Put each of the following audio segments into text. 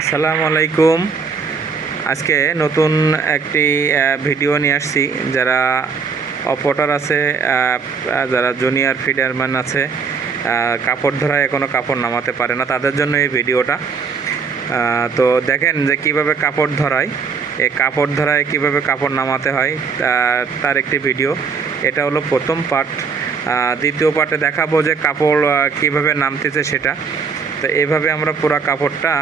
আসসালামু আলাইকুম। আজকে নতুন একটি ভিডিও নিয়ে আসছি। যারা অপটার আছে যারা জুনিয়র ফিডারম্যান আছে কাপড় ধরায় কোনো কাপড় নামাতে পারে না, তাদের জন্য এই ভিডিওটা। তো দেখেন যে কীভাবে কাপড় ধরায়, এই কাপড় ধরায় কীভাবে কাপড় নামাতে হয় তার একটি ভিডিও। এটা হলো প্রথম পার্ট। দ্বিতীয় পার্টে দেখাবো যে কাপড় কীভাবে নামতেছে সেটা। তো এইভাবে আমরা পুরো কাপড়টা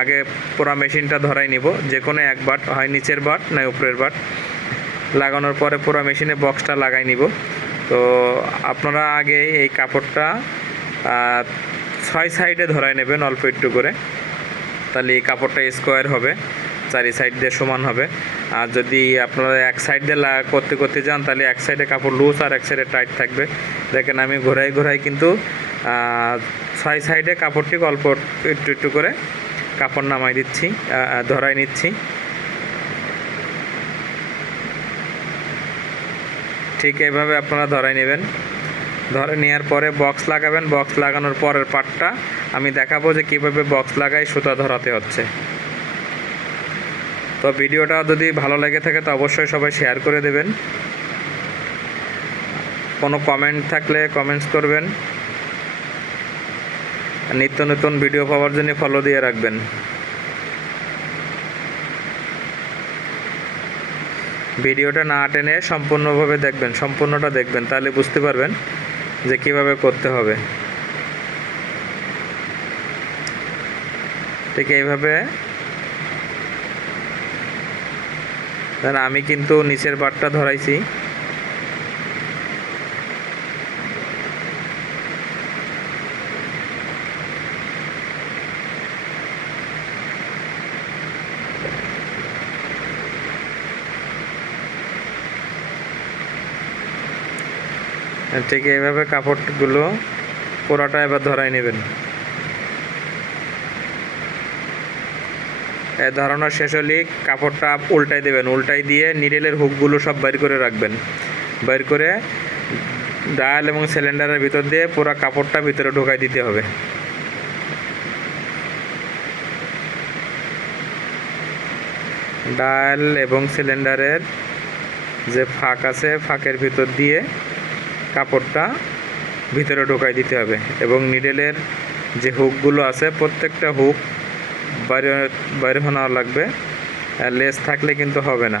আগে পুরো মেশিনটা ধরাই নিব। যে কোনো এক বাট, হয় নিচের বাট, নয় উপরের বাট। লাগানোর পরে পুরো মেশিনে বক্সটা লাগাই নিব। তো আপনারা আগে এই কাপড়টা ছয় সাইডে ধরাই নেবেন অল্প একটু করে। তাহলে এই কাপড়টা স্কোয়ার হবে, চারি সাইড দিয়ে সমান হবে। আর যদি আপনারা এক সাইড দিয়ে করতে করতে যান, তাহলে এক সাইডে কাপড় লুজ আর এক সাইডে টাইট থাকবে। দেখেন আমি ঘোরাই ঘোরাই কিন্তু ছয় সাইডে কাপড়টি অল্প একটু একটু করে কাপড় নামাই দিচ্ছি ধরাই নিচ্ছি। ঠিক এইভাবে আপনারা ধরাই নেবেন। ধরে নেওয়ার পরে বক্স লাগাবেন। বক্স লাগানোর পরের পার্টটা আমি দেখাবো যে কীভাবে বক্স লাগাই সুতা ধরাতে হচ্ছে। তো ভিডিওটা যদি ভালো লেগে থাকে তো অবশ্যই সবাই শেয়ার করে দেবেন। কোনো কমেন্ট থাকলে কমেন্টস করবেন। নিত্য নতুন ভিডিও পাওয়ার জন্য ফলো দিয়ে রাখবেন। ভিডিওটা না টেনে সম্পূর্ণভাবে দেখবেন, সম্পূর্ণটা দেখবেন, তাহলে বুঝতে পারবেন যে কীভাবে করতে হবে। ঠিক এইভাবে। আমি কিন্তু নিচের বারটা ধরাইছি। ঠিক এইভাবে কাপড়গুলো পুরোটা এবার ধরাই নেবেন। ধরানো শেষ হলে কাপড়টা উল্টাই দেবেন। উল্টাই দিয়ে নিডেলের হুকগুলো সব বাইর করে রাখবেন। বাইর করে ডায়াল এবং সিলিন্ডারের ভিতর দিয়ে পুরো কাপড়টা ভিতরে ঢোকাই দিতে হবে। ডায়াল এবং সিলিন্ডারের যে ফাঁক আছে, ফাঁকের ভিতর দিয়ে কাপড়টা ভিতরে ঢোকাই দিতে হবে এবং নিডেলের যে হুকগুলো আছে, প্রত্যেকটা হুক বাইরে বাইরে হওয়া লাগবে। লেস থাকলে কিন্তু হবে না।